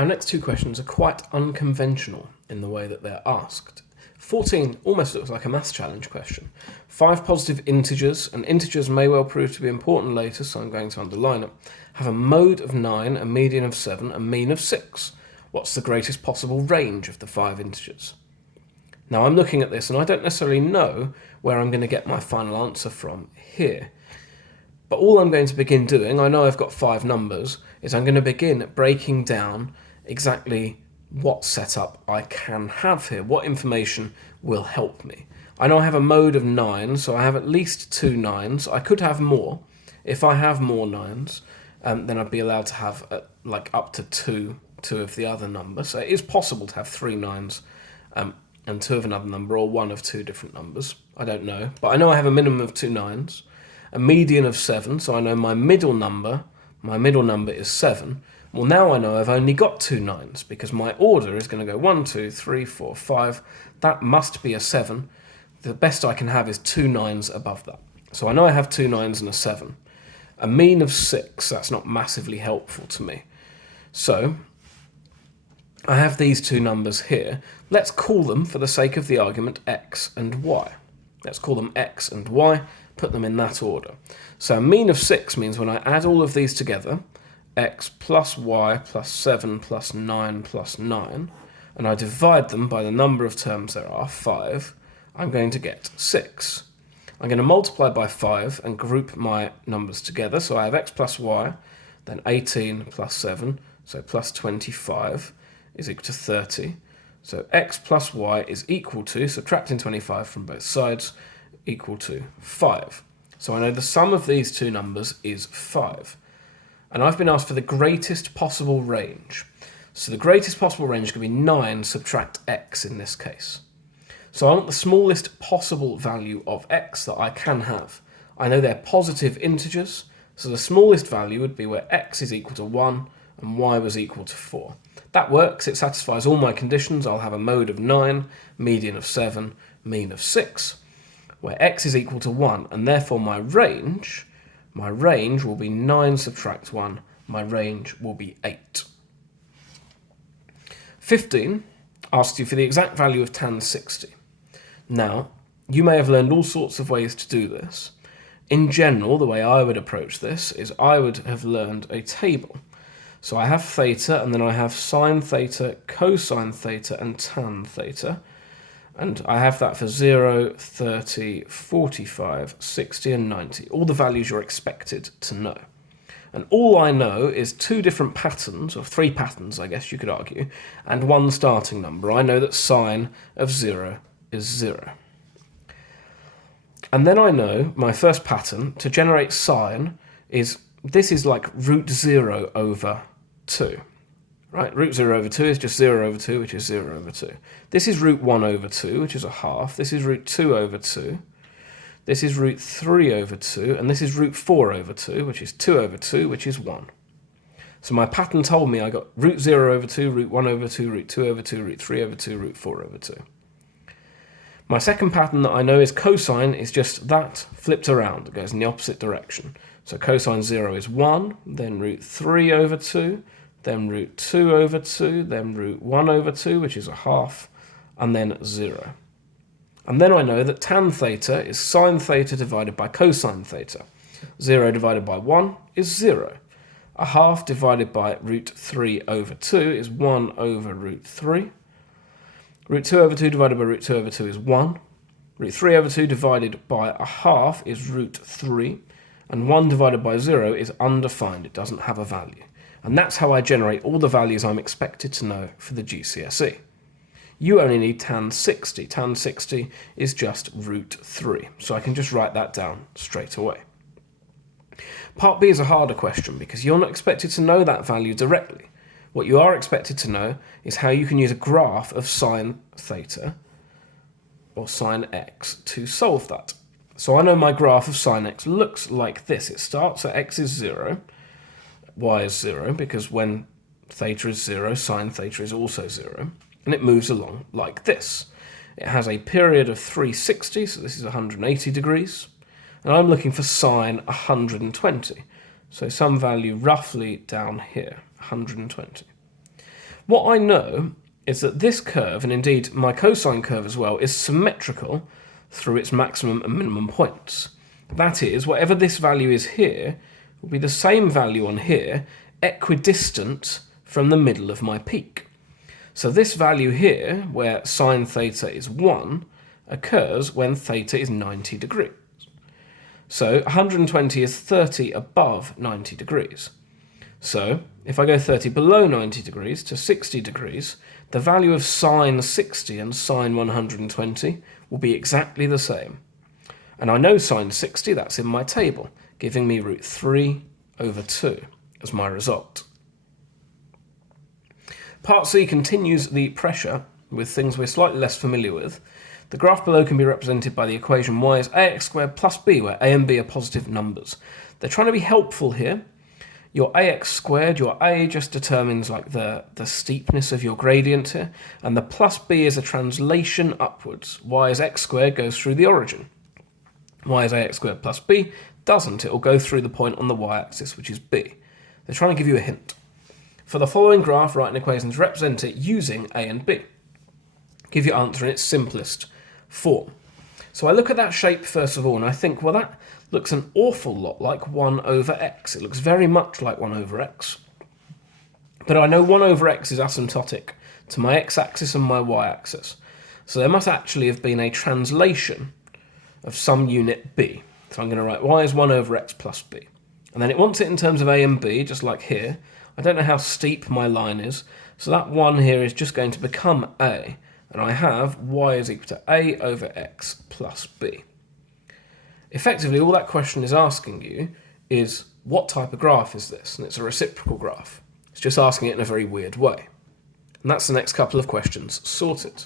Our next two questions are quite unconventional in the way that they're asked. 14 almost looks like a maths challenge question. 5 positive integers, and integers may well prove to be important later, so I'm going to underline it, have a mode of 9, a median of 7, a mean of 6. What's the greatest possible range of the 5 integers? Now I'm looking at this and I don't necessarily know where I'm going to get my final answer from here. But all I'm going to begin doing, I know I've got 5 numbers, is I'm going to begin breaking down exactly what setup I can have here, what information will help me. I know I have a mode of 9, so I have at least 2 9s. I could have more. If I have more 9s, then I'd be allowed to have like up to two of the other number. So it is possible to have 3 9s and 2 of another number, or 1 of 2 different numbers. I don't know, but I know I have a minimum of 2 9s. A median of 7, so I know my middle number is 7. Well, now I know I've only got 2 9s because my order is going to go 1, 2, 3, 4, 5. That must be a 7. The best I can have is 2 9s above that. So I know I have 2 9s and a 7. A mean of 6, that's not massively helpful to me. So I have these 2 numbers here. Let's call them, for the sake of the argument, x and y. Let's call them x and y. Put them in that order. So a mean of 6 means when I add all of these together, x plus y plus 7 plus 9 plus 9, and I divide them by the number of terms there are, 5, I'm going to get 6. I'm going to multiply by 5 and group my numbers together. So I have x plus y, then 18 plus 7, so plus 25 is equal to 30. So x plus y is equal to, subtracting 25 from both sides, equal to 5. So I know the sum of these 2 numbers is 5. And I've been asked for the greatest possible range. So the greatest possible range is going to be 9 subtract x in this case. So I want the smallest possible value of x that I can have. I know they're positive integers, so the smallest value would be where x is equal to 1 and y was equal to 4. That works, it satisfies all my conditions. I'll have a mode of 9, median of 7, mean of 6, where x is equal to 1, and therefore my range will be 9 subtract 1, my range will be 8. 15 asks you for the exact value of tan 60. Now, you may have learned all sorts of ways to do this. In general, the way I would approach this is I would have learned a table. So I have theta, and then I have sine theta, cosine theta, and tan theta. And I have that for 0, 30, 45, 60, and 90. All the values you're expected to know. And all I know is 2 different patterns, or 3 patterns, I guess you could argue, and 1 starting number. I know that sine of 0 is 0. And then I know my first pattern to generate sine this is like root 0 over 2. Right, root 0 over 2 is just 0 over 2, which is 0 over 2. This is root 1 over 2, which is a half. This is root 2 over 2. This is root 3 over 2. And this is root 4 over 2, which is 2 over 2, which is 1. So my pattern told me I got root 0 over 2, root 1 over 2, root 2 over 2, root 3 over 2, root 4 over 2. My second pattern that I know is cosine is just that flipped around. It goes in the opposite direction. So cosine 0 is 1, then root 3 over 2, then root 2 over 2, then root 1 over 2, which is a half, and then 0. And then I know that tan theta is sine theta divided by cosine theta. 0 divided by 1 is 0. A half divided by root 3 over 2 is 1 over root 3. Root 2 over 2 divided by root 2 over 2 is 1. Root 3 over 2 divided by a half is root 3. And 1 divided by 0 is undefined. It doesn't have a value. And that's how I generate all the values I'm expected to know for the GCSE. You only need tan 60. Tan 60 is just root 3. So I can just write that down straight away. Part B is a harder question because you're not expected to know that value directly. What you are expected to know is how you can use a graph of sine theta or sine x to solve that. So I know my graph of sine x looks like this. It starts at x is 0, y is 0, because when theta is 0, sine theta is also 0, and it moves along like this. It has a period of 360, so this is 180 degrees, and I'm looking for sine 120, so some value roughly down here, 120. What I know is that this curve, and indeed my cosine curve as well, is symmetrical through its maximum and minimum points. That is, whatever this value is here will be the same value on here, equidistant from the middle of my peak. So this value here, where sine theta is 1, occurs when theta is 90 degrees. So 120 is 30 above 90 degrees. So if I go 30 below 90 degrees to 60 degrees, the value of sine 60 and sine 120 will be exactly the same. And I know sine 60, that's in my table, giving me root 3 over 2 as my result. Part C continues the pressure with things we're slightly less familiar with. The graph below can be represented by the equation y is ax squared plus b, where a and b are positive numbers. They're trying to be helpful here. Your ax squared, your a just determines like the steepness of your gradient here, and the plus b is a translation upwards. Y is x squared goes through the origin. Y is ax squared plus b doesn't, it will go through the point on the y-axis, which is b. They're trying to give you a hint. For the following graph, write an equation to represent it using a and b. Give your answer in its simplest form. So I look at that shape first of all, and I think, well, that looks an awful lot like 1 over x. It looks very much like 1 over x. But I know 1 over x is asymptotic to my x-axis and my y-axis. So there must actually have been a translation of some unit b. So I'm going to write y is 1 over x plus b. And then it wants it in terms of a and b, just like here. I don't know how steep my line is, so that 1 here is just going to become a. And I have y is equal to a over x plus b. Effectively, all that question is asking you is, what type of graph is this? And it's a reciprocal graph. It's just asking it in a very weird way. And that's the next couple of questions sorted.